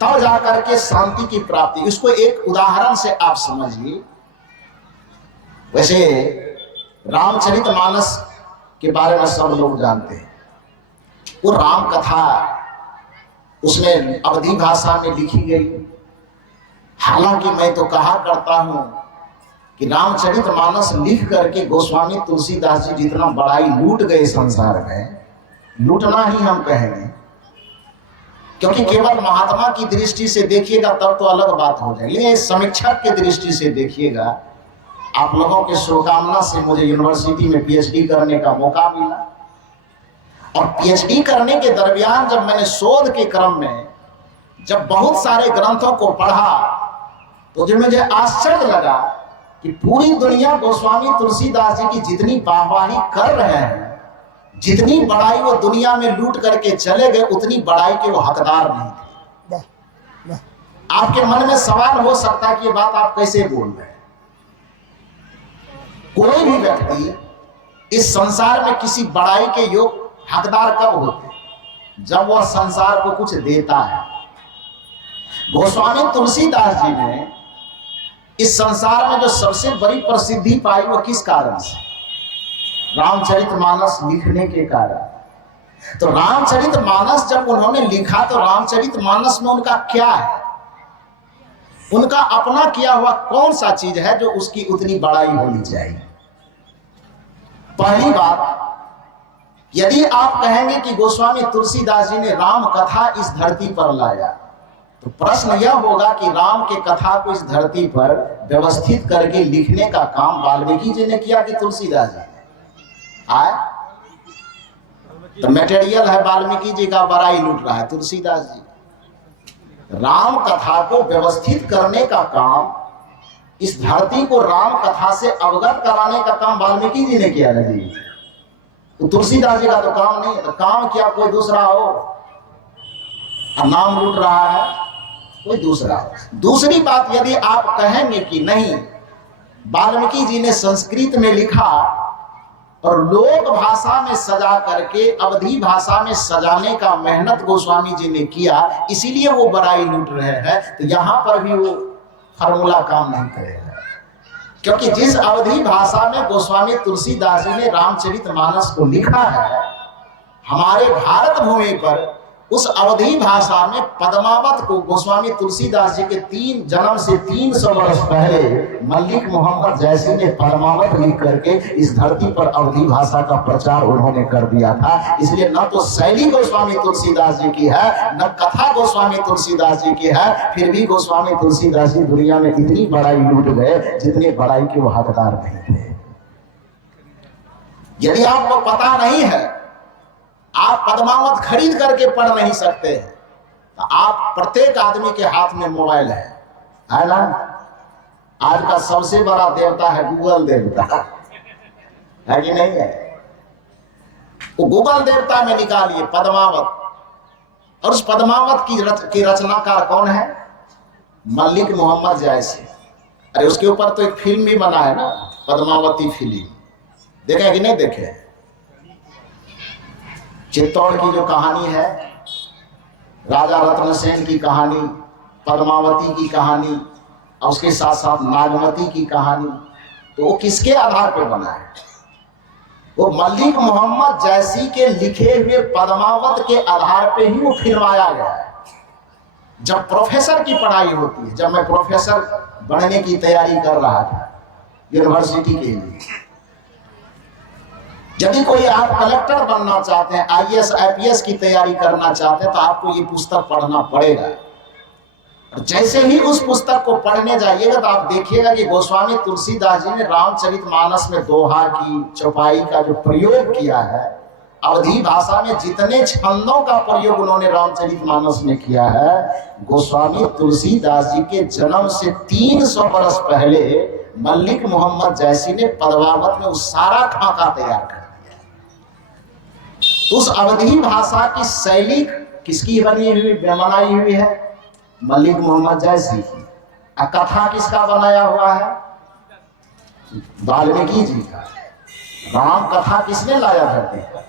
तब जाकर के शांति की प्राप्ति। इसको एक उदाहरण से आप समझिए। वैसे रामचरितमानस के बारे में सब लोग जानते हैं। वो राम कथा उसमें अवधी भाषा में लिखी गई। हालांकि मैं तो कहा करता हूं कि रामचरितमानस लिख करके गोस्वामी तुलसीदास जी जितना बड़ाई लूट गए संसार में, लूटना ही हम कहेंगे, क्योंकि केवल महात्मा की दृष्टि से देखिएगा तब तो अलग बात हो जाए, लेकिन समीक्षक की दृष्टि से देखिएगा। आप लोगों के शुभकामना से मुझे यूनिवर्सिटी में पीएचडी करने का मौका मिला, और पीएचडी करने के दरमियान जब मैंने शोध के क्रम में जब बहुत सारे ग्रंथों को पढ़ा तो जो मुझे आश्चर्य लगा कि पूरी दुनिया गोस्वामी तुलसीदास जी की जितनी वाहवाही कर रहे हैं, जितनी बड़ाई वो दुनिया में लूट करके चले गए, उतनी बड़ाई के वो हकदार नहीं थे। आपके मन में सवाल हो सकता है कि ये बात आप कैसे बोल रहे हैं। कोई भी व्यक्ति इस संसार में किसी बड़ाई के योग हकदार कब होते? जब वह संसार को कुछ देता है। गोस्वामी तुलसीदास जी ने इस संसार में जो सबसे बड़ी प्रसिद्धि पाई वो किस कारण से? रामचरितमानस लिखने के कारण। तो रामचरितमानस जब उन्होंने लिखा तो रामचरितमानस में उनका क्या है? उनका अपना किया हुआ कौन सा चीज है जो उसकी उतनी बड़ाई होनी चाहिए? पहली बात, यदि आप कहेंगे कि गोस्वामी तुलसीदास जी ने राम कथा इस धरती पर लाया, तो प्रश्न यह होगा कि राम के कथा को इस धरती पर व्यवस्थित करके लिखने का काम वाल्मीकि जी ने किया कि तुलसीदास जी ने? आए तो मटेरियल है वाल्मीकि जी का, बड़ाई लूट रहा है तुलसीदास जी। राम कथा को व्यवस्थित करने का काम, इस धरती को राम कथा से अवगत कराने का काम वाल्मीकि जी ने किया है जी। तो तुलसीदास जी का तो काम नहीं है। तो काम क्या कोई दूसरा हो? नाम लूट रहा है कोई दूसरा हो। दूसरी बात, यदि आप कहेंगे कि नहीं, वाल्मीकि जी ने संस्कृत में लिखा और लोक भाषा में सजा करके अवधी भाषा में सजाने का मेहनत गोस्वामी जी ने किया, इसीलिए वो बड़ाई लूट रहे हैं, तो यहां पर भी वो फार्मूला काम नहीं करेगा। क्योंकि जिस अवधी भाषा में गोस्वामी तुलसीदास जी ने रामचरितमानस को लिखा है, हमारे भारत भूमि पर उस अवधी भाषा में पद्मावत को गोस्वामी तुलसीदास जी के जन्म से 300 वर्ष पहले मल्लिक मोहम्मद जैसी ने पद्मावत लिख करके इस धरती पर अवधी भाषा का प्रचार उन्होंने कर दिया था। इसलिए न तो शैली गोस्वामी तुलसीदास जी की है, न कथा गोस्वामी तुलसीदास जी की है, फिर भी गोस्वामी तुलसीदास जी दुनिया में इतनी बड़ाई लूट गए जितनी बड़ाई के वो हकदार नहीं थे। यदि आपको पता नहीं है, आप पद्मावत खरीद करके पढ़ नहीं सकते हैं, तो आप प्रत्येक आदमी के हाथ में मोबाइल है ना? आज का सबसे बड़ा देवता है गूगल देवता, है कि नहीं है? वो गूगल देवता में निकालिए पद्मावत, और उस पद्मावत की रचनाकार कौन है? मल्लिक मोहम्मद जैसी। अरे उसके ऊपर तो एक फिल्म भी बना है ना, पद्मावती फिल्म, देखे कि नहीं देखे? चित्तौड़ की जो कहानी है, राजा रत्नसेन की कहानी, पद्मावती की कहानी, और उसके साथ साथ नागमती की कहानी, तो वो किसके आधार पर बना है? वो मल्लिक मोहम्मद जैसी के लिखे हुए पद्मावत के आधार पे ही वो फिल्माया गया है। जब प्रोफेसर की पढ़ाई होती है, जब मैं प्रोफेसर बनने की तैयारी कर रहा था यूनिवर्सिटी के लिए, यदि कोई आप कलेक्टर बनना चाहते हैं, आईएएस आईपीएस की तैयारी करना चाहते हैं, तो आपको ये पुस्तक पढ़ना पड़ेगा। और जैसे ही उस पुस्तक को पढ़ने जाइएगा तो आप देखिएगा कि गोस्वामी तुलसीदास जी ने रामचरितमानस में दोहा की, चौपाई का जो प्रयोग किया है, अवधी भाषा में जितने छंदों का प्रयोग उन्होंने रामचरितमानस में किया है, गोस्वामी तुलसीदास जी के जन्म से 300 वर्ष पहले मल्लिक मोहम्मद जैसी ने पद्मावत में उस सारा खाका तैयार कर। उस अवधी भाषा की शैली किसकी बनी हुई, बनाई हुई है? मल्लिक मोहम्मद जैसी की। कथा किसका बनाया हुआ है? वाल्मीकि जी का। राम कथा किसने लाया धरती पर?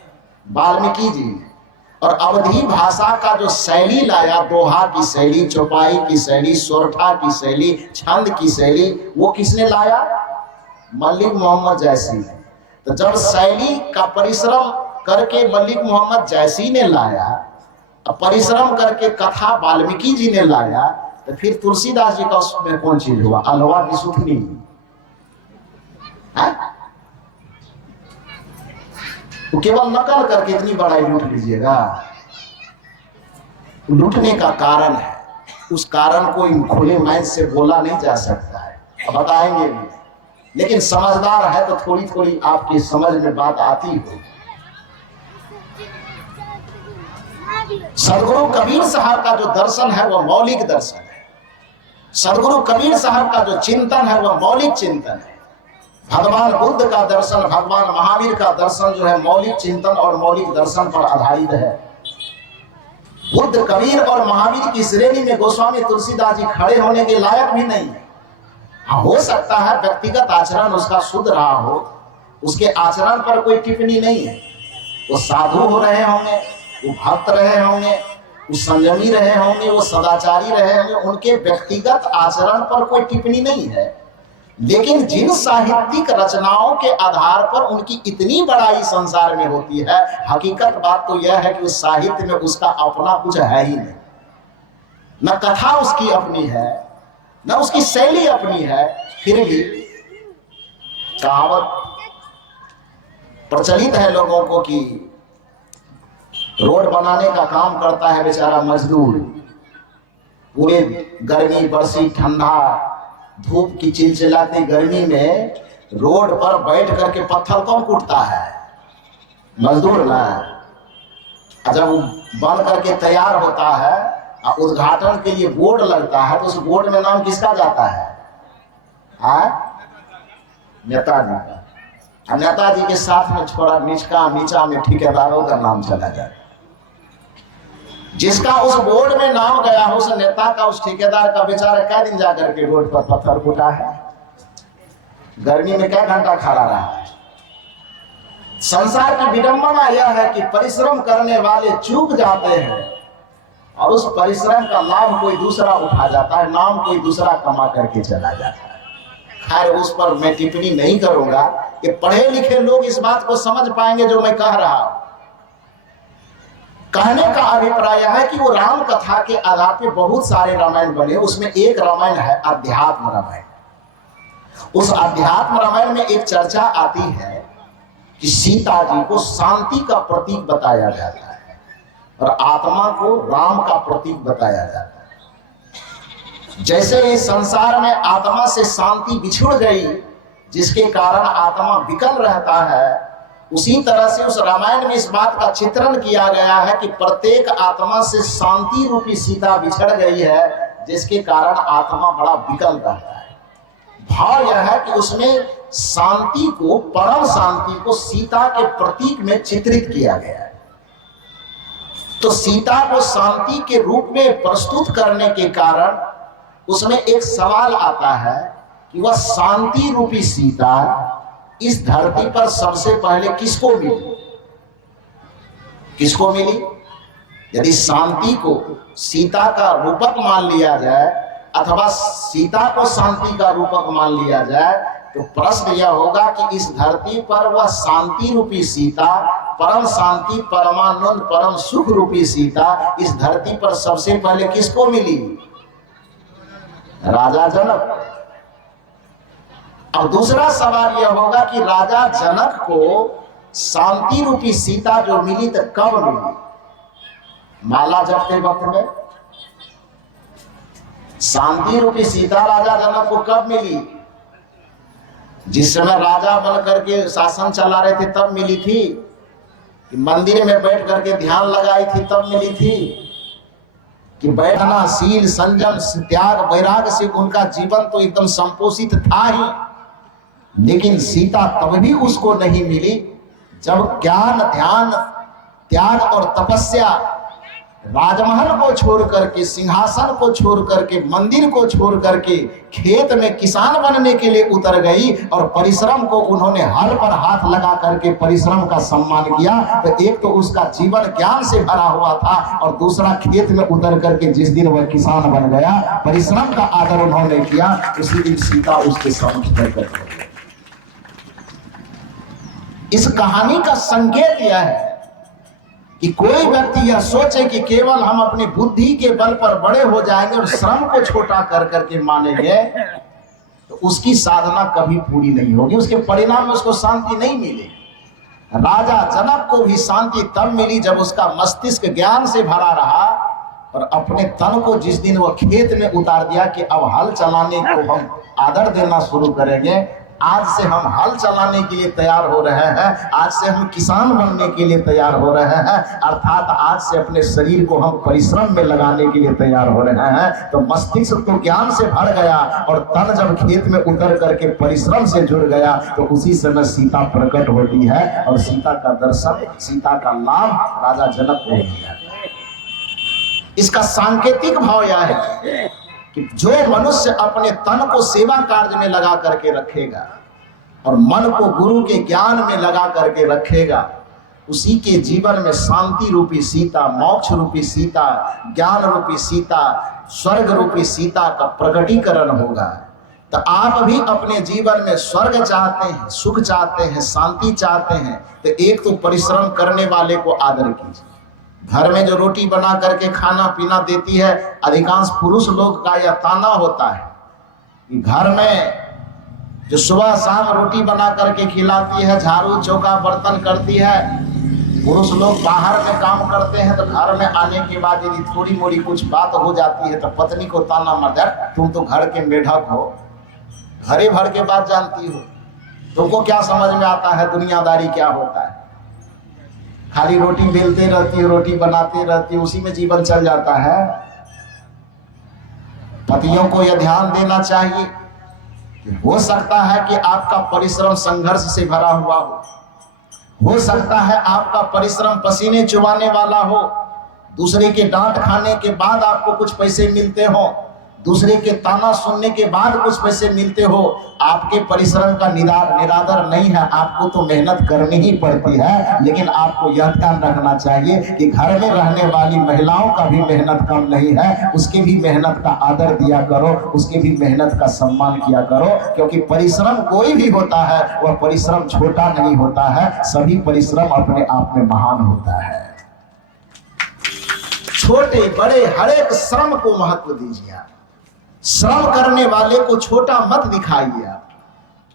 वाल्मीकि जी ने। और अवधी भाषा का जो शैली लाया, दोहा की शैली, चौपाई की शैली, सोरठा की शैली, छंद की शैली, वो किसने लाया? मलिक मोहम्मद जैसी ने। तो जब शैली का परिश्रम करके मलिक मोहम्मद जैसी ने लाया, परिश्रम करके कथा वाल्मीकि जी ने लाया, तो फिर तुलसीदास जी का उसमें कौन चीज हुआ? अलवा की सुथनी। तो केवल नकल करके इतनी बड़ाई लूट लीजिएगा? लूटने का कारण है, उस कारण को इन खुले मैच से बोला नहीं जा सकता है, अब बताएंगे भी। लेकिन समझदार है तो थोड़ी थोड़ी आपकी समझ में बात आती हो। सदगुरु कबीर साहब का जो दर्शन है वह मौलिक दर्शन है। सदगुरु कबीर साहब का जो चिंतन है वह मौलिक चिंतन है। भगवान बुद्ध का दर्शन, भगवान महावीर का दर्शन जो है मौलिक चिंतन और मौलिक दर्शन पर आधारित है। बुद्ध, कबीर और महावीर की श्रेणी में गोस्वामी तुलसीदास जी खड़े होने के लायक भी नहीं है। हाँ, हो सकता है व्यक्तिगत आचरण उसका शुद्ध रहा हो, उसके आचरण पर कोई टिप्पणी नहीं है। वो साधु हो रहे होंगे, वो भक्त रहे होंगे, वो संयमी रहे होंगे, वो सदाचारी रहे होंगे, उनके व्यक्तिगत आचरण पर कोई टिप्पणी नहीं है। लेकिन जिन साहित्यिक रचनाओं के आधार पर उनकी इतनी बड़ाई संसार में होती है, हकीकत बात तो यह है कि उस साहित्य में उसका अपना कुछ है ही नहीं। न कथा उसकी अपनी है, न उसकी शैली अपनी है। फिर भी कहावत प्रचलित है लोगों को कि रोड बनाने का काम करता है बेचारा मजदूर, पूरे गर्मी, बरसी, ठंडा, धूप की चिलचिलाती गर्मी में रोड पर बैठ करके पत्थर कौन कूटता है? मजदूर ना। जब बन करके तैयार होता है और उद्घाटन के लिए बोर्ड लगता है, तो उस बोर्ड में नाम किसका जाता है? नेताजी का। नेताजी के साथ में थोड़ा नीचा में ठेकेदारों का नाम चला जाए। जिसका उस बोर्ड में नाम गया हो, उस नेता का, उस ठेकेदार का बेचारा क्या दिन जाकर के रोड पर पत्थर कूटा है? गर्मी में क्या घंटा खड़ा रहा है? संसार की विडंबना यह है कि परिश्रम करने वाले चूक जाते हैं और उस परिश्रम का लाभ कोई दूसरा उठा जाता है, नाम कोई दूसरा कमा करके चला जाता है। खैर, उस पर मैं टिप्पणी नहीं करूंगा कि पढ़े लिखे लोग इस बात को समझ पाएंगे जो मैं कह रहा हूं। कहने का अभिप्राय है कि वो राम कथा के आधार पे बहुत सारे रामायण बने। उसमें एक रामायण है अध्यात्म रामायण। उस अध्यात्म रामायण में एक चर्चा आती है कि सीता जी को शांति का प्रतीक बताया जाता है और आत्मा को राम का प्रतीक बताया जाता है। जैसे इस संसार में आत्मा से शांति बिछुड़ गई, जिसके कारण आत्मा विकल रहता है, उसी तरह से उस रामायण में इस बात का चित्रण किया गया है कि प्रत्येक आत्मा से शांति रूपी सीता बिछड़ गई है, जिसके कारण आत्मा बड़ा विकल रहता है। भाव यह है कि उसमें शांति को, परम शांति को सीता के प्रतीक में चित्रित किया गया है। तो सीता को शांति के रूप में प्रस्तुत करने के कारण उसमें एक सवाल आता है कि वह शांति रूपी सीता इस धरती पर सबसे पहले किसको मिली? किसको मिली? यदि शांति को सीता का रूपक मान लिया जाए अथवा सीता को शांति का रूपक मान लिया जाए, तो प्रश्न यह होगा कि इस धरती पर वह शांति रूपी सीता, परम शांति, परमानंद, परम सुख रूपी सीता इस धरती पर सबसे पहले किसको मिली? राजा जनक। अब दूसरा सवाल यह होगा कि राजा जनक को शांति रूपी सीता जो मिली तो कब मिली? माला जपते वक्त में। शांति रूपी सीता राजा जनक को कब मिली? जिस समय राजा बन करके शासन चला रहे थे तब मिली थी? कि मंदिर में बैठ करके ध्यान लगाई थी तब मिली थी? कि बैठना, शील, संयम, त्याग, वैराग्य से उनका जीवन तो एकदम संपोषित था ही, लेकिन सीता तब भी उसको नहीं मिली जब ज्ञान, ध्यान, त्याग और तपस्या राजमहल को छोड़ करके, सिंहासन को छोड़ करके, मंदिर को छोड़ करके खेत में किसान बनने के लिए उतर गई और परिश्रम को उन्होंने हल पर हाथ लगा करके परिश्रम का सम्मान किया। तो एक तो उसका जीवन ज्ञान से भरा हुआ था और दूसरा खेत में उतर करके जिस दिन वह किसान बन गया, परिश्रम का आदर उन्होंने किया, उसी दिन सीता उसके समक्ष प्रकट हो गई। इस कहानी का संकेत यह है कि कोई व्यक्ति यह सोचे कि केवल हम अपनी बुद्धि के बल पर बड़े हो जाएंगे और श्रम को छोटा कर करके मानेंगे, तो उसकी साधना कभी पूरी नहीं होगी, उसके परिणाम में उसको शांति नहीं मिलेगी। राजा जनक को भी शांति तब मिली जब उसका मस्तिष्क ज्ञान से भरा रहा और अपने तन को जिस दिन वह खेत में उतार दिया कि अब हल चलाने को हम आदर देना शुरू करेंगे, आज से हम हल चलाने के लिए तैयार हो रहे हैं, आज से हम किसान बनने के लिए तैयार हो रहे हैं, अर्थात आज से अपने शरीर को हम परिश्रम में लगाने के लिए तैयार हो रहे हैं। तो मस्तिष्क तो ज्ञान से भर गया और तन जब खेत में उतर करके परिश्रम से जुड़ गया तो उसी समय सीता प्रकट होती है और सीता का दर्शन, सीता का लाभ राजा जनक को मिला। इसका सांकेतिक भाव यह है कि जो मनुष्य अपने तन को सेवा कार्य में लगा करके रखेगा और मन को गुरु के ज्ञान में लगा करके रखेगा, उसी के जीवन में शांति रूपी सीता, मोक्ष रूपी सीता, ज्ञान रूपी सीता, स्वर्ग रूपी सीता का प्रकटीकरण होगा। तो आप भी अपने जीवन में स्वर्ग चाहते हैं, सुख चाहते हैं, शांति चाहते हैं, तो एक तो परिश्रम करने वाले को आदर कीजिए। घर में जो रोटी बना करके खाना पीना देती है, अधिकांश पुरुष लोग का यह ताना होता है कि घर में जो सुबह शाम रोटी बना करके खिलाती है, झाड़ू चौका बर्तन करती है, पुरुष लोग बाहर में काम करते हैं, तो घर में आने के बाद यदि थोड़ी मोड़ी कुछ बात हो जाती है तो पत्नी को ताना मारता है, तुम तो घर के मेढक हो, घरे भर के बात जानती हो, तुमको क्या समझ में आता है दुनियादारी क्या होता है, खाली रोटी बेलते रहती है, रोटी बनाते रहती है, उसी में जीवन चल जाता है। पतियों को यह ध्यान देना चाहिए कि हो सकता है कि आपका परिश्रम संघर्ष से भरा हुआ हो सकता है आपका परिश्रम पसीने चुबाने वाला हो, दूसरे के डांट खाने के बाद आपको कुछ पैसे मिलते हो, दूसरे के ताना सुनने के बाद कुछ पैसे मिलते हो, आपके परिश्रम का निरादर नहीं है, आपको तो मेहनत करनी ही पड़ती है। लेकिन आपको यह ध्यान रखना चाहिए कि घर में रहने वाली महिलाओं का भी मेहनत कम नहीं है, उसके भी मेहनत का आदर दिया करो, उसके भी मेहनत का सम्मान किया करो, क्योंकि परिश्रम कोई भी होता है वह परिश्रम छोटा नहीं होता है, सभी परिश्रम अपने आप में महान होता है। छोटे बड़े हर एक श्रम को महत्व दीजिए, श्रम करने वाले को छोटा मत दिखाइए आप।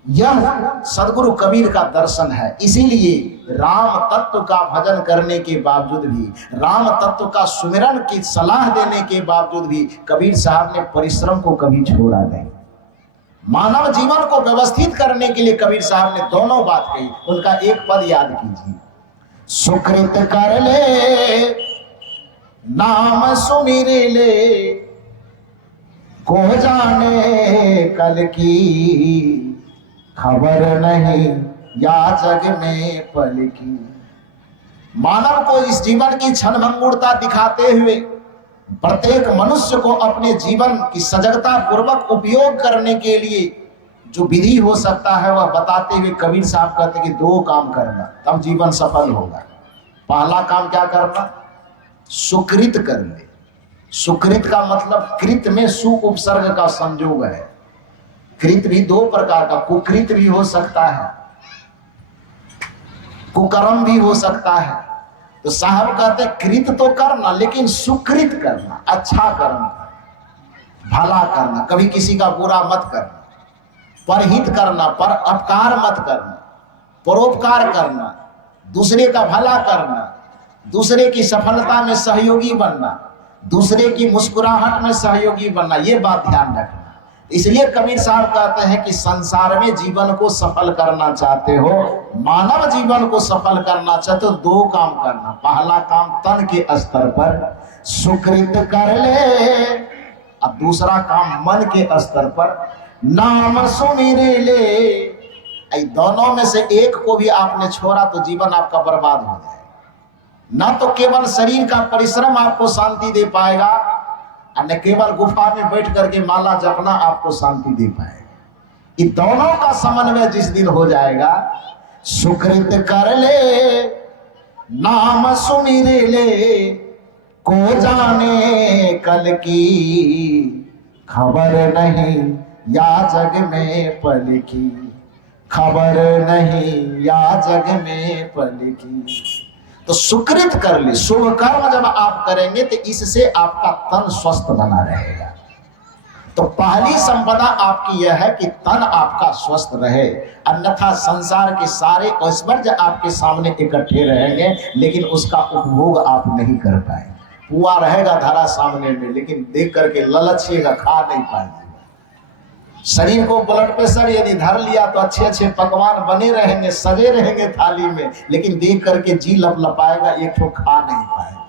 यह सदगुरु कबीर का दर्शन है। इसीलिए राम तत्व का भजन करने के बावजूद भी, राम तत्व का सुमिरन की सलाह देने के बावजूद भी कबीर साहब ने परिश्रम को कभी छोड़ा नहीं। मानव जीवन को व्यवस्थित करने के लिए कबीर साहब ने दोनों बात कही। उनका एक पद याद कीजिए, सुकृत कर ले नाम सुमिर ले, को जाने कल की खबर नहीं या जग में पल की। मानव को इस जीवन की क्षणभंगुरता दिखाते हुए प्रत्येक मनुष्य को अपने जीवन की सजगता पूर्वक उपयोग करने के लिए जो विधि हो सकता है वह बताते हुए कबीर साहब कहते कि दो काम करना तब जीवन सफल होगा। पहला काम क्या करना? सुकृत कर ले। सुकृत का मतलब कृत में सु उपसर्ग का संयोग है। कृत भी दो प्रकार का, कुकृत भी हो सकता है, कुकर्म भी हो सकता है। तो साहब कहते कृत तो करना लेकिन सुकृत करना, अच्छा कर्म करना, भला करना, कभी किसी का बुरा मत करना, परहित करना, पर अपकार मत करना, परोपकार करना, दूसरे का भला करना, दूसरे की सफलता में सहयोगी बनना, दूसरे की मुस्कुराहट में सहयोगी बनना, ये बात ध्यान रखना। इसलिए कबीर साहब कहते हैं कि संसार में जीवन को सफल करना चाहते हो, मानव जीवन को सफल करना चाहते हो, दो काम करना। पहला काम तन के स्तर पर सुकृत कर ले, अब दूसरा काम मन के स्तर पर नाम सुमिर ले। दोनों में से एक को भी आपने छोड़ा तो जीवन आपका बर्बाद हो जाए। ना तो केवल शरीर का परिश्रम आपको शांति दे पाएगा और न केवल गुफा में बैठ करके माला जपना आपको शांति दे पाएगा। ये दोनों का समन्वय जिस दिन हो जाएगा, सुकृत कर ले नाम सुमिर ले, को जाने कल की खबर नहीं या जग में पल की, खबर नहीं या जग में पल की। तो सुकृत कर ले, शुभ कर्म जब आप करेंगे तो इससे आपका तन स्वस्थ बना रहेगा। तो पहली संपदा आपकी यह है कि तन आपका स्वस्थ रहे, अन्यथा संसार के सारे ऐश्वर्य आपके सामने इकट्ठे रहेंगे लेकिन उसका उपभोग आप नहीं कर पाएंगे। पुआ रहेगा धरा सामने में लेकिन देख करके ललचिएगा, खा नहीं पाएंगे। शरीर को ब्लड प्रेशर यदि धर लिया तो अच्छे अच्छे पकवान बने रहेंगे, सजे रहेंगे थाली में, लेकिन देख करके जी लपलपाएगा, एक ठो खा नहीं पाएगा।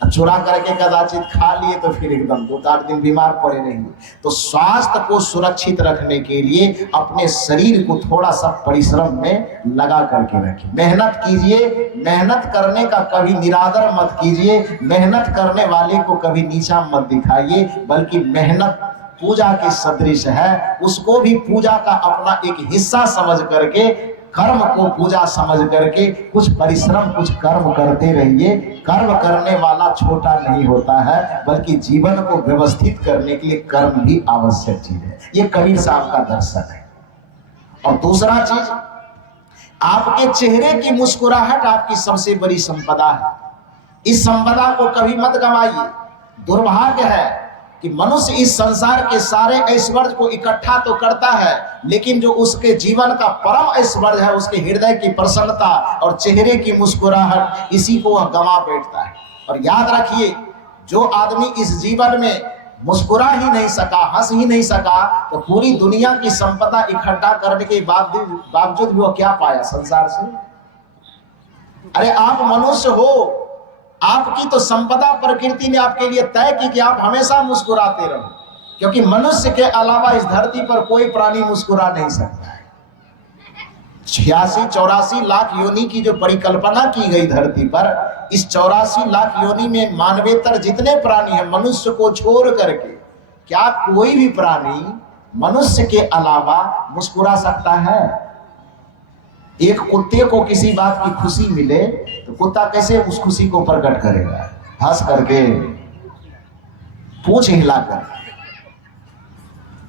चुरा करके कदाचित खा लिए तो फिर एकदम 2-4 दिन बीमार पड़े रहेंगे। तो स्वास्थ्य को सुरक्षित रखने के लिए अपने शरीर को थोड़ा सा परिश्रम में लगा करके रखिए, मेहनत कीजिए। मेहनत करने का कभी निरादर मत कीजिए, मेहनत करने वाले को कभी नीचा मत दिखाइए, बल्कि मेहनत पूजा के सदृश है, उसको भी पूजा का अपना एक हिस्सा समझ करके, कर्म को पूजा समझ करके कुछ परिश्रम कुछ कर्म करते रहिए। कर्म करने वाला छोटा नहीं होता है, बल्कि जीवन को व्यवस्थित करने के लिए कर्म भी आवश्यक चीज है। ये कबीर साहब का दर्शन है। और दूसरा चीज, आपके चेहरे की मुस्कुराहट आपकी सबसे बड़ी संपदा है। इस संपदा को कभी मत गंवाइए। दुर्भाग्य है कि मनुष्य इस संसार के सारे ऐश्वर्य को इकट्ठा तो करता है, लेकिन जो उसके जीवन का परम ऐश्वर्य है, उसके हृदय की प्रसन्नता और चेहरे की मुस्कुराहट, इसी को वह गंवा बैठता है। और याद रखिए, जो आदमी इस जीवन में मुस्कुरा ही नहीं सका, हंस ही नहीं सका, तो पूरी दुनिया की संपदा इकट्ठा करने के बावजूद भी वो क्या पाया संसार से? अरे आप मनुष्य हो, आपकी तो संपदा प्रकृति ने आपके लिए तय की कि आप हमेशा मुस्कुराते रहो, क्योंकि मनुष्य के अलावा इस धरती पर कोई प्राणी मुस्कुरा नहीं सकता है। 86-84 लाख योनि की जो परिकल्पना की गई धरती पर, इस 84 लाख योनि में मानवेतर जितने प्राणी हैं, मनुष्य को छोड़ करके क्या कोई भी प्राणी मनुष्य के अलावा मुस्कुरा सकता है? एक कुत्ते को किसी बात की खुशी मिले तो कुत्ता कैसे उस खुशी को प्रकट करेगा? हंस करके, पूंछ हिलाकर।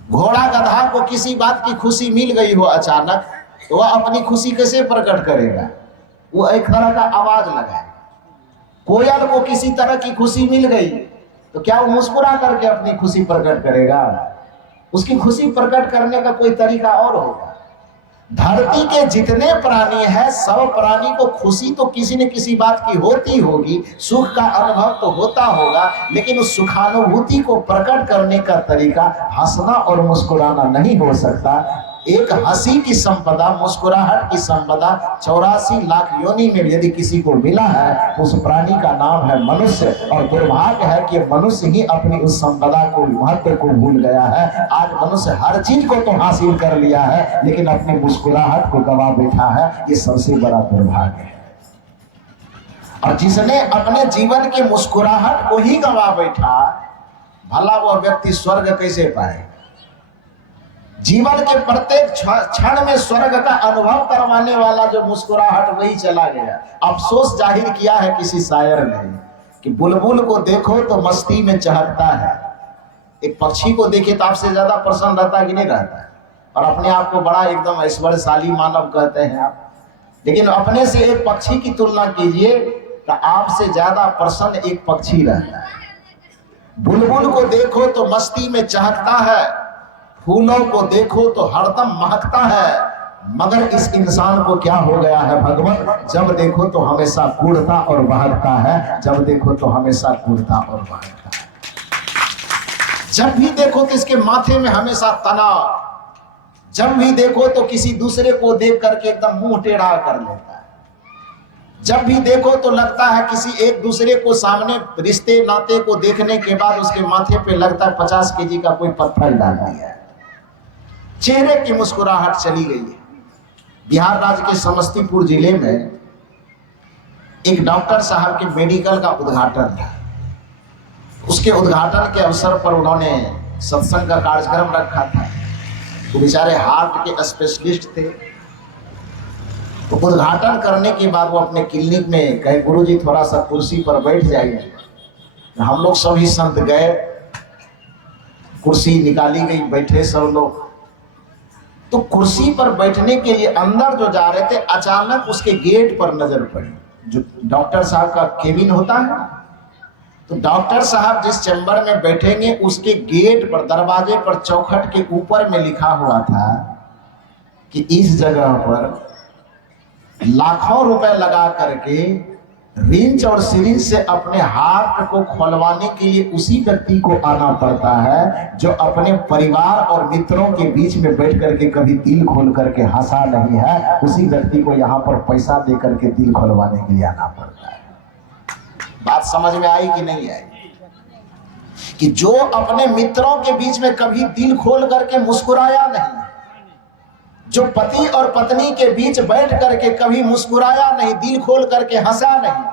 घोड़ा गधा को किसी बात की खुशी मिल गई हो अचानक, तो वह अपनी खुशी कैसे प्रकट करेगा? वो एक तरह का आवाज लगाए। कोयल को किसी तरह की खुशी मिल गई तो क्या वो मुस्कुरा करके अपनी खुशी प्रकट करेगा? उसकी खुशी प्रकट करने का कोई तरीका और होगा। धरती के जितने प्राणी हैं, सब प्राणी को खुशी तो किसी न किसी बात की होती होगी, सुख का अनुभव तो होता होगा, लेकिन उस सुखानुभूति को प्रकट करने का तरीका हंसना और मुस्कुराना नहीं हो सकता। एक हंसी की संपदा, मुस्कुराहट की संपदा 84 लाख योनि में यदि किसी को मिला है तो उस प्राणी का नाम है मनुष्य। और दुर्भाग्य है कि मनुष्य ही अपनी उस संपदा को, महत्व को भूल गया है। आज मनुष्य हर चीज को तो हासिल कर लिया है, लेकिन अपनी मुस्कुराहट को गवा बैठा है। ये सबसे बड़ा दुर्भाग्य है। और जिसने अपने जीवन के मुस्कुराहट को ही गवा बैठा, भला वह व्यक्ति स्वर्ग कैसे पाए? जीवन के प्रत्येक क्षण में स्वर्ग का अनुभव करवाने वाला जो मुस्कुराहट, वही चला गया। अफसोस जाहिर किया है किसी शायर ने कि बुलबुल को देखो तो मस्ती में चहकता है। एक पक्षी को देखे तो आपसे ज्यादा प्रसन्न रहता है कि नहीं रहता है? और अपने आप को बड़ा एकदम ऐश्वर्यशाली मानव कहते हैं आप, लेकिन अपने से एक पक्षी की तुलना कीजिए तो आपसे ज्यादा प्रसन्न एक पक्षी रहता है। बुलबुल को देखो तो मस्ती में चहकता है, फूलों को देखो तो हरदम महकता है, मगर इस इंसान को क्या हो गया है भगवान? जब देखो तो हमेशा कूड़ता और बहकता है, जब देखो तो हमेशा कूड़ता और बहकता है। जब भी देखो तो इसके माथे में हमेशा तनाव, जब भी देखो तो किसी दूसरे को देख करके एकदम मुंह टेढ़ा कर लेता है, जब भी देखो तो लगता है किसी एक दूसरे को सामने रिश्ते नाते को देखने के बाद उसके माथे पे लगता है 50 केजी का कोई पत्थर डाल दिया है। चेहरे की मुस्कुराहट चली गई है। बिहार राज्य के समस्तीपुर जिले में एक डॉक्टर साहब के मेडिकल का उद्घाटन था। उसके उद्घाटन के अवसर पर उन्होंने सत्संग का कार्यक्रम रखा था। वो बेचारे हार्ट के स्पेशलिस्ट थे। तो उद्घाटन करने के बाद वो अपने क्लिनिक में कहे, गुरुजी थोड़ा सा कुर्सी पर बैठ जाइए। हम लोग सभी संत गए, कुर्सी निकाली गई, बैठे सब लोग। तो कुर्सी पर बैठने के लिए अंदर जो जा रहे थे, अचानक उसके गेट पर नजर पड़ी। जो डॉक्टर साहब का केबिन होता है, तो डॉक्टर साहब जिस चैम्बर में बैठेंगे उसके गेट पर, दरवाजे पर, चौखट के ऊपर में लिखा हुआ था कि इस जगह पर लाखों रुपए लगा करके रिंच और सिरिंज से अपने हार्ट को खोलवाने के लिए उसी व्यक्ति को आना पड़ता है जो अपने परिवार और मित्रों के बीच में बैठ करके कभी दिल खोल करके हंसा नहीं है। उसी व्यक्ति को यहाँ पर पैसा दे करके दिल खोलवाने के लिए आना पड़ता है। बात समझ में आई कि नहीं आई? कि जो अपने मित्रों के बीच में कभी दिल खोल करके मुस्कुराया नहीं, जो पति और पत्नी के बीच बैठ करके कभी मुस्कुराया नहीं, दिल खोल करके हंसा नहीं,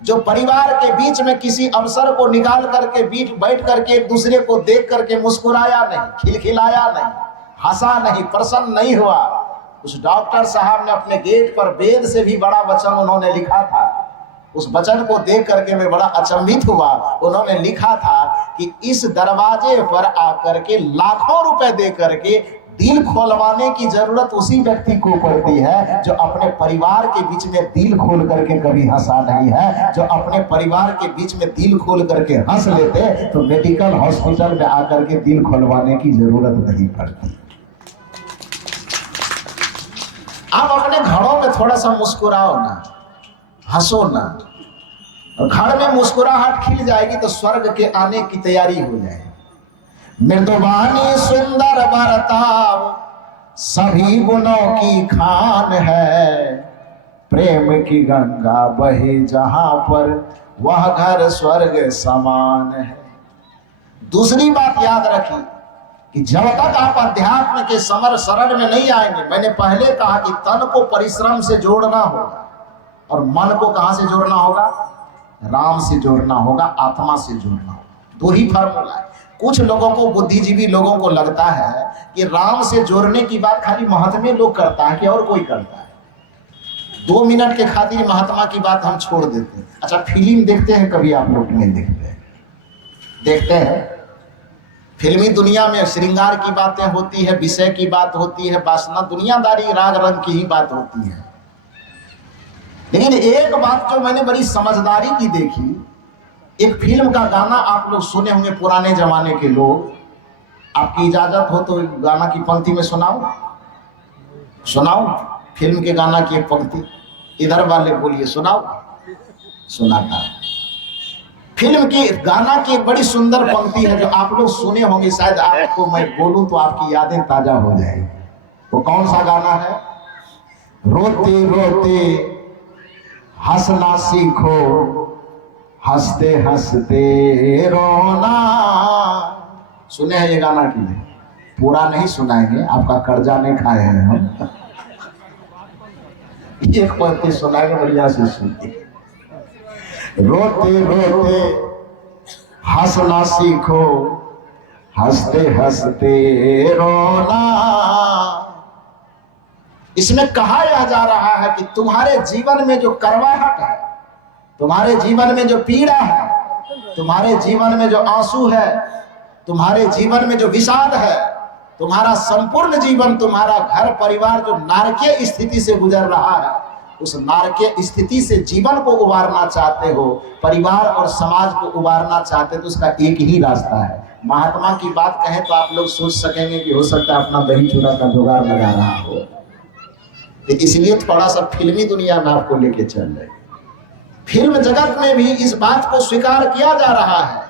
जो परिवार के बीच में किसी अवसर को निकाल करके बैठ करके एक दूसरे को देख करके मुस्कुराया नहीं, खिलखिलाया नहीं, हंसा नहीं, प्रसन्न नहीं हुआ, उस डॉक्टर साहब ने अपने गेट पर वेद से भी बड़ा वचन उन्होंने लिखा था। उस वचन को देख करके मैं बड़ा अचंभित हुआ। उन्होंने लिखा था कि इस दरवाजे पर आकर के लाखों रुपए दे करके दिल खोलवाने की जरूरत उसी व्यक्ति को पड़ती है जो अपने परिवार के बीच में दिल खोल करके कभी हंसा नहीं है। जो अपने परिवार के बीच में दिल खोल करके हंस लेते तो मेडिकल हॉस्पिटल में आकर के दिल खोलवाने की जरूरत नहीं पड़ती। आप अपने घरों में थोड़ा सा मुस्कुराओ ना, हंसो ना, और घर में मुस्कुराहट खिल जाएगी तो स्वर्ग के आने की तैयारी हो जाएगी। मृदुबानी सुंदर बर्ताव सभी गुणों की खान है, प्रेम की गंगा बहे जहां पर वह घर स्वर्ग समान है। दूसरी बात याद रखी कि जब तक आप अध्यात्म के समर शरण में नहीं आएंगे, मैंने पहले कहा कि तन को परिश्रम से जोड़ना होगा और मन को कहां से जोड़ना होगा? राम से जोड़ना होगा, आत्मा से जोड़ना होगा। दो ही फार्मूला है। कुछ लोगों को, बुद्धिजीवी लोगों को लगता है कि राम से जोड़ने की बात खाली महात्मे लोग करता है कि और कोई करता है। 2 मिनट के खातिर महात्मा की बात हम छोड़ देते हैं। अच्छा, फिल्म देखते हैं कभी आप लोग? नहीं देखते हैं। देखते हैं फिल्मी दुनिया में श्रृंगार की बातें होती है, विषय की बात होती है, वासना, दुनियादारी, राग रंग की ही बात होती है। लेकिन एक बात जो मैंने बड़ी समझदारी की देखी, एक फिल्म का गाना आप लोग सुने होंगे, पुराने जमाने के लोग। आपकी इजाजत हो तो गाना की पंक्ति में सुनाओ, सुनाओ फिल्म के गाना की एक पंक्ति। इधर वाले बोलिए, सुनाओ। सुनाता फिल्म की गाना की एक बड़ी सुंदर पंक्ति है जो आप लोग सुने होंगे, शायद आपको मैं बोलूं तो आपकी यादें ताजा हो जाएगी। वो कौन सा गाना है? रोते रोते हंसना सीखो, हंसते हंसते रोना। सुने हैं ये गाना कि नहीं? पूरा नहीं सुनाएंगे, आपका कर्जा नहीं खाए हैं हम। एक पंक्ति सुनाएंगे, बढ़िया से सुनिए। रोते रोते हंसना सीखो, हंसते हंसते रोना। इसमें कहा यह जा रहा है कि तुम्हारे जीवन में जो करवाहट है, तुम्हारे जीवन में जो पीड़ा है, तुम्हारे जीवन में जो आंसू है, तुम्हारे जीवन में जो विषाद है, तुम्हारा संपूर्ण जीवन, तुम्हारा घर परिवार जो नारकीय स्थिति से गुजर रहा है, उस नारकीय स्थिति से जीवन को उबारना चाहते हो, परिवार और समाज को उबारना चाहते हो, तो उसका एक ही रास्ता है। महात्मा की बात कहें तो आप लोग सोच सकेंगे कि हो सकता है अपना दही चूड़ा का जुगाड़ लगा रहा हो, इसलिए थोड़ा सा फिल्मी दुनिया में आपको लेके चल रहे। फिल्म जगत में भी इस बात को स्वीकार किया जा रहा है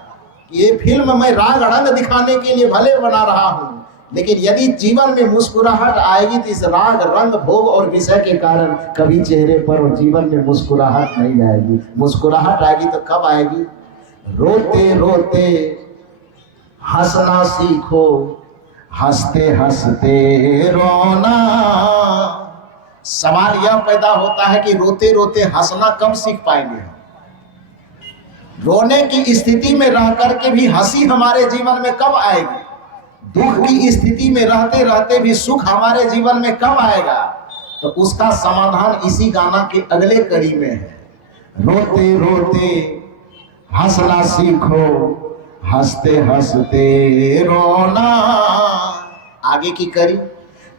कि ये फिल्म मैं राग रंग दिखाने के लिए भले बना रहा हूं, लेकिन यदि जीवन में मुस्कुराहट आएगी तो इस राग रंग भोग और विषय के कारण कभी चेहरे पर और जीवन में मुस्कुराहट नहीं आएगी। मुस्कुराहट आएगी तो कब आएगी? रोते रोते हंसना सीखो, हंसते हंसते रोना। सवाल यह पैदा होता है कि रोते रोते हंसना कब सीख पाएंगे हम? रोने की स्थिति में रह करके भी हंसी हमारे जीवन में कब आएगी? दुख की स्थिति में रहते रहते भी सुख हमारे जीवन में कब आएगा? तो उसका समाधान इसी गाना के अगले कड़ी में है। रोते रोते हंसना सीखो, हंसते हंसते रोना। आगे की कड़ी,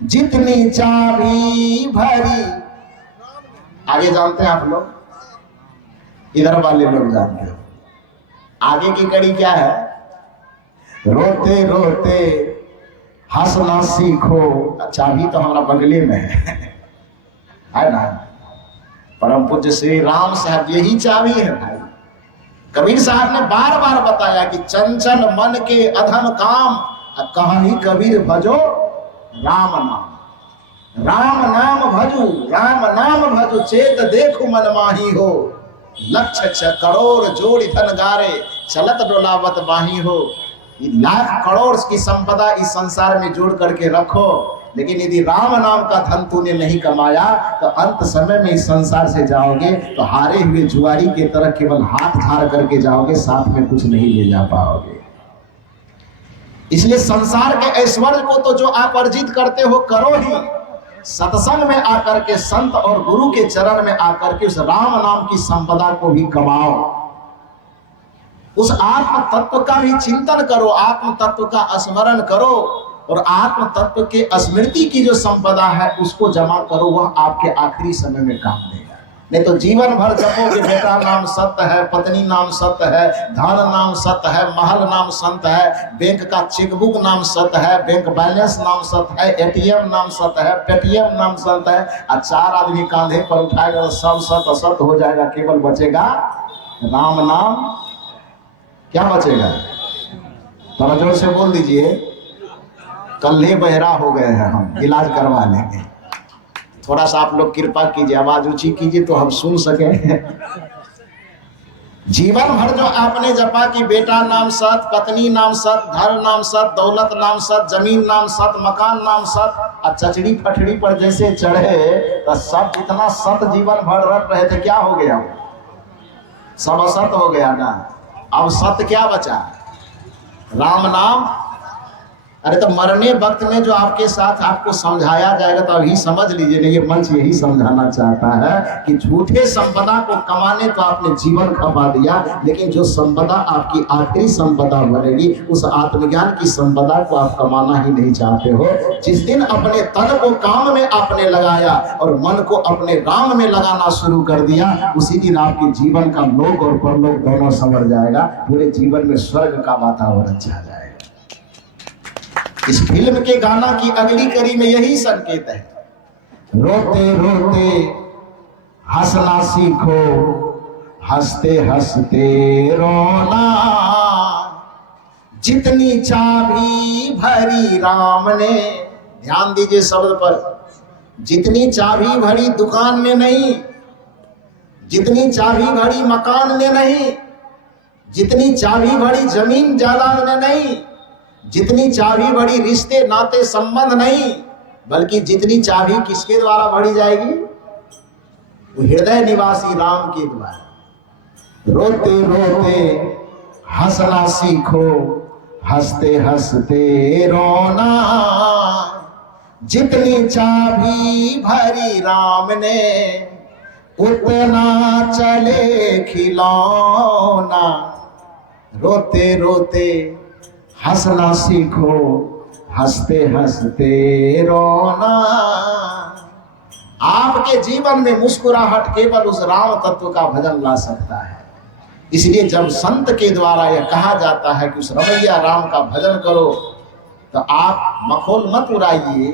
जितनी चाबी भरी। आगे जानते हैं आप लोग, इधर वाले लोग जानते हो। आगे की कड़ी क्या है? रोते रोते हंसना सीखो। चाबी तो हमारा बगले में है ना? परम पूज्य श्री राम साहब यही चाबी है भाई। कबीर साहब ने बार बार बताया कि चंचल मन के अधम काम, कहानी कबीर भजो राम नाम। राम नाम भजू, राम नाम भजू, चेत देखो मन माही हो। लक्ष्य करोड़ जोड़ी धन गारे, चलत डोलावत बाही हो। ये लाख करोड़ की संपदा इस संसार में जोड़ करके रखो, लेकिन यदि राम नाम का धन तूने नहीं कमाया तो अंत समय में इस संसार से जाओगे तो हारे हुए जुआरी की तरह केवल हाथ झाड़ करके जाओगे, साथ में कुछ नहीं ले जा पाओगे। इसलिए संसार के ऐश्वर्य को तो जो आप अर्जित करते हो करो ही, सत्संग में आकर के संत और गुरु के चरण में आकर के उस राम नाम की संपदा को भी कमाओ। उस आत्म तत्व का भी चिंतन करो, आत्म तत्व का स्मरण करो, और आत्म तत्व के स्मृति की जो संपदा है उसको जमा करो। वह आपके आखिरी समय में काम देगा। नहीं तो जीवन भर जपोगे बेटा नाम सत्य है, पत्नी नाम सत्य है, धन नाम सत्य है, महल नाम सत्य है, बैंक का चेकबुक नाम सत्य है, बैंक बैलेंस नाम सत्य है, एटीएम नाम सत्य है, पेटीएम नाम सत्य है, और चार आदमी कांधे पर उठाएगा तो सब सत्य असत्य हो जाएगा। केवल बचेगा राम नाम। क्या बचेगा? थोड़ा जोर से बोल दीजिए। कल्हे बहरा हो गए हैं हम, इलाज करवा लेंगे। थोड़ा सा आप लोग कृपा कीजिए, आवाज ऊंची कीजिए तो हम सुन सके। जीवन भर जो आपने जपा कि बेटा नाम सत, पत्नी नाम सत, धन नाम सत, दौलत नाम सत, जमीन नाम सत, मकान नाम सत, और चचड़ी फटड़ी पर जैसे चढ़े तो सब इतना सत जीवन भर रट रहे थे, क्या हो गया? सब असत हो गया ना। अब सत्य क्या बचा? राम नाम। अरे तो मरने वक्त में जो आपके साथ आपको समझाया जाएगा तो अभी समझ लीजिए। नहीं, ये मंच यही समझाना चाहता है कि झूठे संपदा को कमाने तो आपने जीवन खपा दिया, लेकिन जो संपदा आपकी आखिरी संपदा बनेगी उस आत्मज्ञान की संपदा को आप कमाना ही नहीं चाहते हो। जिस दिन अपने तन को काम में आपने लगाया और मन को अपने राम में लगाना शुरू कर दिया, उसी दिन आपके जीवन का लोक और परलोक दोनों संवर जाएगा। पूरे जीवन में स्वर्ग का वातावरण छा जाएगा। इस फिल्म के गाना की अगली कड़ी में यही संकेत है। रोते रोते हंसना सीखो, हंसते हंसते रोना। जितनी चाबी भरी राम ने, ध्यान दीजिए शब्द पर, जितनी चाबी भरी दुकान में नहीं, जितनी चाबी भरी मकान में नहीं, जितनी चाबी भरी जमीन जायदाद में नहीं, जितनी चाबी बड़ी रिश्ते नाते संबंध नहीं, बल्कि जितनी चाबी किसके द्वारा भरी जाएगी? वो हृदय निवासी राम के द्वारा। रोते रोते हंसना सीखो, हंसते हंसते रोना। जितनी चाबी भरी राम ने, उतना चले खिलौना। रोते रोते हंसना सीखो, हंसते हंसते रोना। आपके जीवन में मुस्कुराहट केवल उस राम तत्व का भजन ला सकता है। इसलिए जब संत के द्वारा यह कहा जाता है कि उस रमैया राम का भजन करो, तो आप मखौल मत उड़ाइए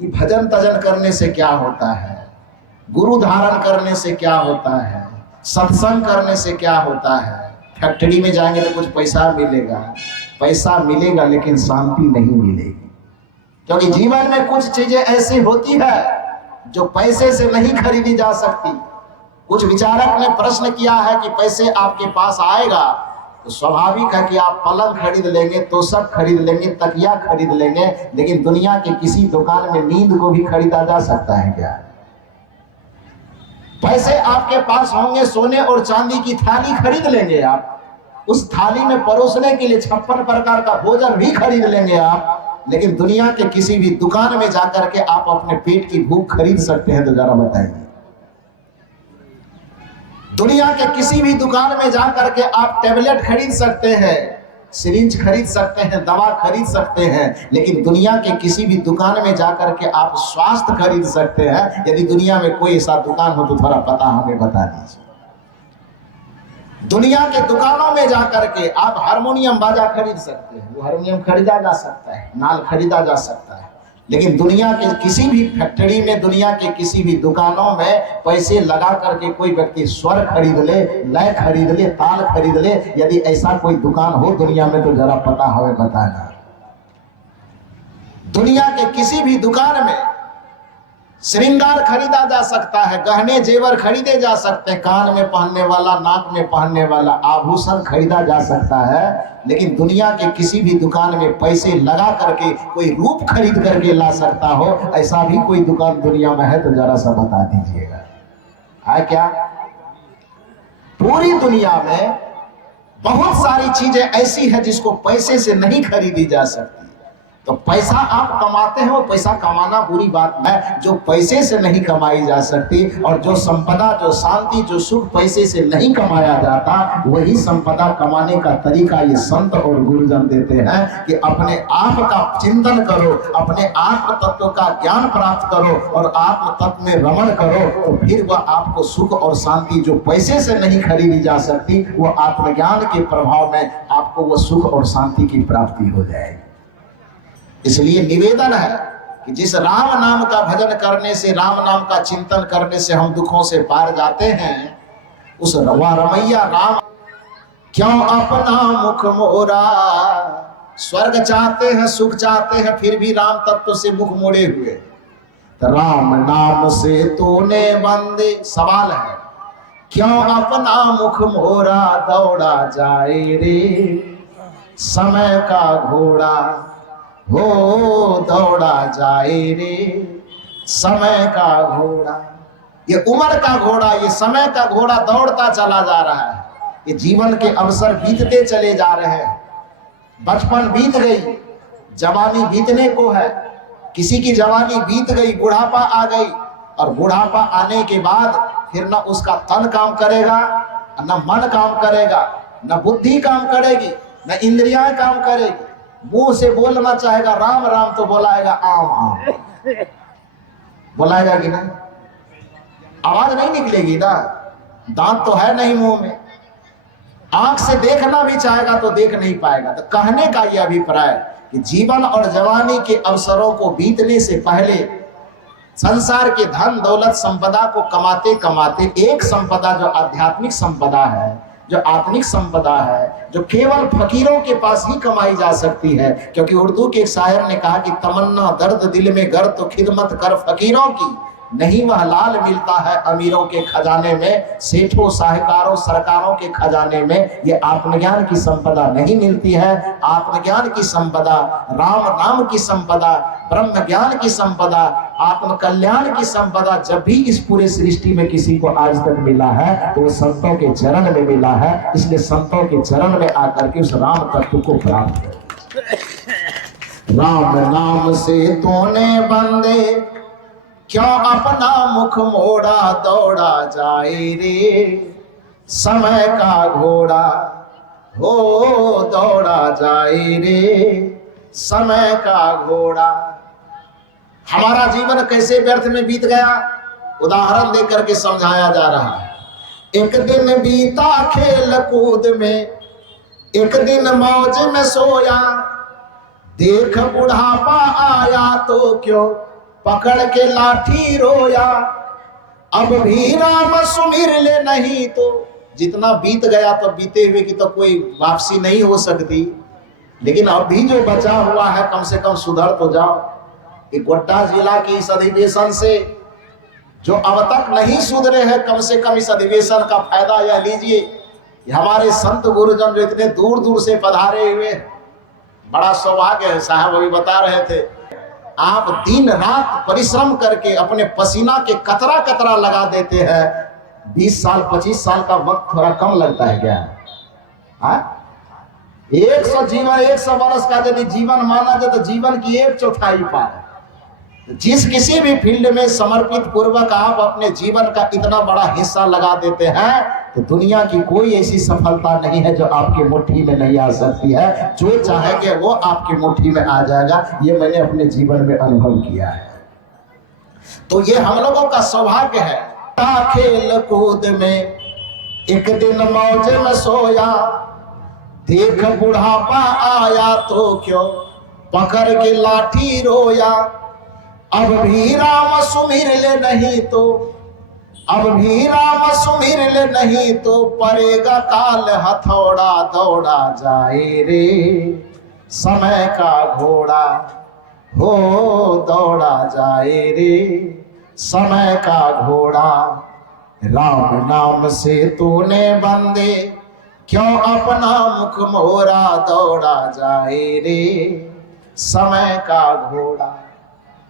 कि भजन तजन करने से क्या होता है, गुरु धारण करने से क्या होता है, सत्संग करने से क्या होता है। फैक्ट्री में जाएंगे तो कुछ पैसा मिलेगा, पैसा मिलेगा लेकिन शांति नहीं मिलेगी। क्योंकि जीवन में कुछ चीजें ऐसी होती है जो पैसे से नहीं खरीदी जा सकती। कुछ विचारक ने प्रश्न किया है कि पैसे आपके पास आएगा तो स्वाभाविक है कि आप पलंग खरीद लेंगे, तोशक खरीद लेंगे, तकिया खरीद लेंगे, लेकिन दुनिया के किसी दुकान में नींद को भी खरीदा जा सकता है क्या? पैसे आपके पास होंगे, सोने और चांदी की थाली खरीद लेंगे आप, उस थाली में परोसने के लिए 56 प्रकार का भोजन भी खरीद लेंगे आप। लेकिन दुनिया के किसी भी दुकान में जाकर के आप अपने पेट की भूख खरीद सकते हैं? तो जरा बताइए। दुनिया के किसी भी दुकान में जाकर के आप टेबलेट खरीद सकते हैं, सिरिंज खरीद सकते हैं, दवा खरीद सकते हैं, लेकिन दुनिया के किसी भी दुकान में जाकर के आप स्वास्थ्य खरीद सकते हैं? यदि दुनिया में कोई ऐसा दुकान हो तो थोड़ा पता हमें बता दीजिए। दुनिया के दुकानों में जाकर के आप हारमोनियम बाजा खरीद सकते हैं, वो हारमोनियम खरीदा जा सकता है, नाल खरीदा जा सकता है, लेकिन दुनिया के किसी भी फैक्ट्री में, दुनिया के किसी भी दुकानों में पैसे लगा करके कोई व्यक्ति स्वर खरीद ले, लय खरीद ले, ताल खरीद ले, यदि ऐसा कोई दुकान हो दुनिया में तो जरा पता हमें बताना। दुनिया के किसी भी दुकान में श्रृंगार खरीदा जा सकता है, गहने जेवर खरीदे जा सकते हैं, कान में पहनने वाला, नाक में पहनने वाला आभूषण खरीदा जा सकता है, लेकिन दुनिया के किसी भी दुकान में पैसे लगा करके कोई रूप खरीद करके ला सकता हो, ऐसा भी कोई दुकान दुनिया में है तो जरा सा बता दीजिएगा, है क्या? पूरी दुनिया में बहुत सारी चीजें ऐसी है जिसको पैसे से नहीं खरीदी जा सकती। तो पैसा आप कमाते हो, पैसा कमाना बुरी बात है, जो पैसे से नहीं कमाई जा सकती, और जो संपदा, जो शांति, जो सुख पैसे से नहीं कमाया जाता, वही संपदा कमाने का तरीका ये संत और गुरुजन देते हैं कि अपने आप का चिंतन करो, अपने आत्म तत्व का ज्ञान प्राप्त करो और आत्म तत्व में रमण करो, तो फिर वह आपको सुख और शांति जो पैसे से नहीं खरीदी जा सकती, वो आत्मज्ञान के प्रभाव में आपको वो सुख और शांति की प्राप्ति हो जाएगी। इसलिए निवेदन है कि जिस राम नाम का भजन करने से, राम नाम का चिंतन करने से हम दुखों से पार जाते हैं, उस रमैया राम क्यों अपना मुख मोरा, स्वर्ग चाहते हैं, सुख चाहते हैं, फिर भी राम तत्व से मुख मोड़े हुए। तो राम नाम से तूने बंदे, सवाल है क्यों अपना मुख मोरा, दौड़ा जाए रे समय का घोड़ा, हो दौड़ा जाए रे समय का घोड़ा। ये उम्र का घोड़ा, ये समय का घोड़ा दौड़ता चला जा रहा है। ये जीवन के अवसर बीतते चले जा रहे हैं। बचपन बीत गई, जवानी बीतने को है, किसी की जवानी बीत गई, बुढ़ापा आ गई, और बुढ़ापा आने के बाद फिर न उसका तन काम करेगा, न मन काम करेगा, न बुद्धि काम करेगी, न इंद्रियां काम करेगी। मुंह से बोलना चाहेगा राम राम तो बोलाएगा आम आम, बोलाएगा कि नहीं? आवाज नहीं निकलेगी ना, दांत तो है नहीं मुंह में। आंख से देखना भी चाहेगा तो देख नहीं पाएगा। तो कहने का यह अभिप्राय कि जीवन और जवानी के अवसरों को बीतने से पहले संसार के धन दौलत संपदा को कमाते कमाते एक संपदा जो आध्यात्मिक संपदा है, जो आत्मिक संपदा है, जो केवल फकीरों के पास ही कमाई जा सकती है। क्योंकि उर्दू के एक शायर ने कहा कि तमन्ना दर्द दिल में गर तो खिदमत कर फकीरों की, नहीं वह लाल मिलता है अमीरों के खजाने में, सेठों साहूकारों सरकारों के खजाने में ये आत्मज्ञान की संपदा नहीं मिलती है। आत्मज्ञान की संपदा, राम नाम की संपदा, ब्रह्म ज्ञान की संपदा, आत्म कल्याण की संपदा जब भी इस पूरे सृष्टि में किसी को आज तक मिला है तो वो संतों के चरण में मिला है। इसलिए संतों के चरण में आकर के उस राम तत्व को प्राप्त कर। राम नाम से तूने बंदे क्यों अपना मुख मोड़ा, दौड़ा जाए रे समय का घोड़ा, हो दौड़ा जाए रे समय का घोड़ा। हमारा जीवन कैसे व्यर्थ में बीत गया, उदाहरण देकर के समझाया जा रहा है। एक दिन बीता खेल कूद में, एक दिन मौज में सोया, देख बुढ़ापा आया तो क्यों पकड़ के लाठी रोया। अब भी राम सुमिर ले, नहीं तो जितना बीत गया तो बीते हुए की तो कोई वापसी नहीं हो सकती, लेकिन अब भी जो बचा हुआ है कम से कम सुधर तो जाओ। कि गोड्डा जिला की इस अधिवेशन से जो अब तक नहीं सुधरे हैं, कम से कम इस अधिवेशन का फायदा यह लीजिए कि हमारे संत गुरुजन जो इतने दूर दूर से पधारे हुए, बड़ा सौभाग्य है। साहब अभी बता रहे थे, आप दिन रात परिश्रम करके अपने पसीना के कतरा कतरा लगा देते हैं 20 साल 25 साल का वक्त थोड़ा कम लगता है क्या? 100 जीवन 100 वर्ष का यदि जीवन माना जाए तो जीवन की 1/4 पार है। जिस किसी भी फील्ड में समर्पित पूर्वक आप अपने जीवन का इतना बड़ा हिस्सा लगा देते हैं तो दुनिया की कोई ऐसी सफलता नहीं है जो आपकी मुट्ठी में नहीं आ सकती है। जो चाहेंगे वो आपकी मुट्ठी में आ जाएगा। ये मैंने अपने जीवन में अनुभव किया है। तो ये हम लोगों का सौभाग्य है। खेल कूद में एक दिन मौज में सोया, देख बुढ़ापा आया तो क्यों पकड़ के लाठी रोया। अब भी राम सुमिर ले नहीं तो, अब भी राम सुमिर ले नहीं तो पड़ेगा काल हथौड़ा। दौड़ा जाए रे समय का घोड़ा, हो दौड़ा जाए रे समय का घोड़ा। राम नाम से तूने बंदे क्यों अपना मुख मोरा। दौड़ा जाए रे समय का घोड़ा।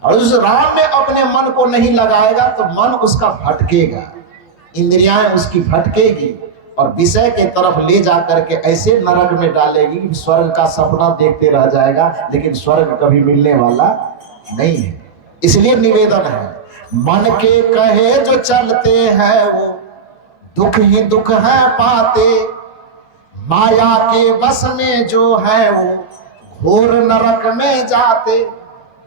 और उस राम में अपने मन को नहीं लगाएगा तो मन उसका भटकेगा, इंद्रियां उसकी भटकेगी और विषय के तरफ ले जाकर के ऐसे नरक में डालेगी कि स्वर्ग का सपना देखते रह जाएगा, लेकिन स्वर्ग कभी मिलने वाला नहीं है। इसलिए निवेदन है, मन के कहे जो चलते हैं वो दुख ही दुख है पाते। माया के बस में जो है वो घोर नरक में जाते।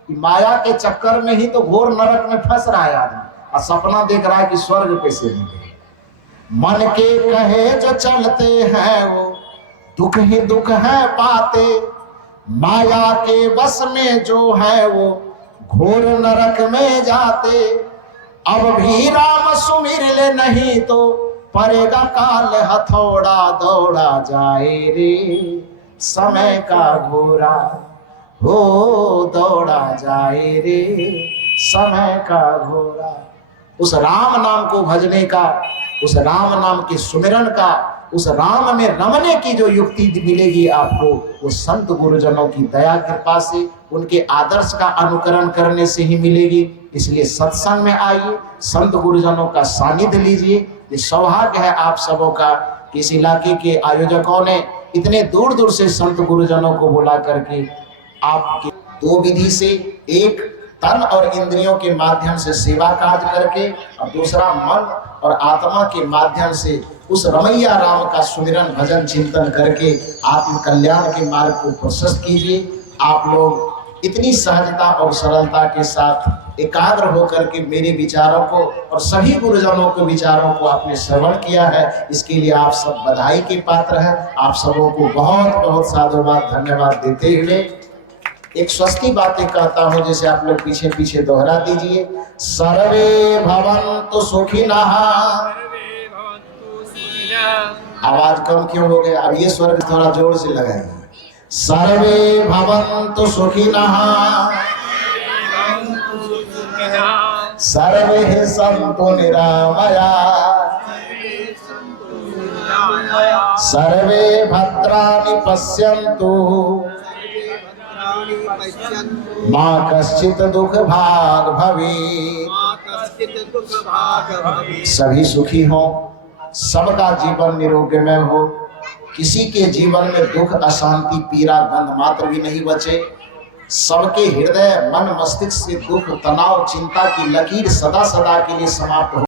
माया के चक्कर में ही तो घोर नरक में फंस रहा है आदमी और सपना देख रहा है कि स्वर्ग कैसे मिले। मन के कहे जो चलते हैं वो दुख ही दुख है पाते। माया के बस में जो है वो घोर नरक में जाते। अब भी राम सुमिर ले नहीं तो पड़ेगा काल हथौड़ा। दौड़ा जाए रे समय का घोड़ा, हो दौड़ा जाए रे समय का घोड़ा। उस राम नाम को भजने का, उस राम नाम के सुमिरन का, उस राम में रमने की जो युक्ति मिलेगी आपको, वो संत गुरुजनों की दया कृपा से, उनके आदर्श का अनुकरण करने से ही मिलेगी। इसलिए सत्संग में आइए, संत गुरुजनों का सानिध्य लीजिए। ये सौभाग्य है आप सबों का कि इस इलाके के आयोजकों ने इतने दूर दूर से संत गुरुजनों को बुला करके आपके दो विधि से, एक तन और इंद्रियों के माध्यम से सेवा कार्य करके और दूसरा मन और आत्मा के माध्यम से उस रमैया राम का सुमिरन भजन चिंतन करके आत्म कल्याण के मार्ग को प्रशस्त कीजिए। आप लोग इतनी सहजता और सरलता के साथ एकाग्र होकर के मेरे विचारों को और सभी गुरुजनों के विचारों को आपने श्रवण किया है, इसके लिए आप सब बधाई के पात्र हैं। आप सबों को बहुत बहुत साधुवाद धन्यवाद देते हुए एक स्वस्ति बातें कहता हूं, जैसे आप लोग पीछे पीछे दोहरा दीजिए। सर्वे भवन्तु सुखिनः। आवाज कम क्यों हो गया? अब ये स्वर थोड़ा जोर से लगाएंगे। सर्वे भवन्तु सुखिनः, सर्वे सन्तु निरामयाः, सर्वे भद्राणि पश्यन्तु, मां कश्चित् दुख भाग भवेत्। सभी सुखी हो, सबका जीवन निरोगमय हो, किसी के जीवन में दुख अशांति पीड़ा गंध मात्र भी नहीं बचे। सबके हृदय मन मस्तिष्क से दुख तनाव चिंता की लकीर सदा सदा के लिए समाप्त हो।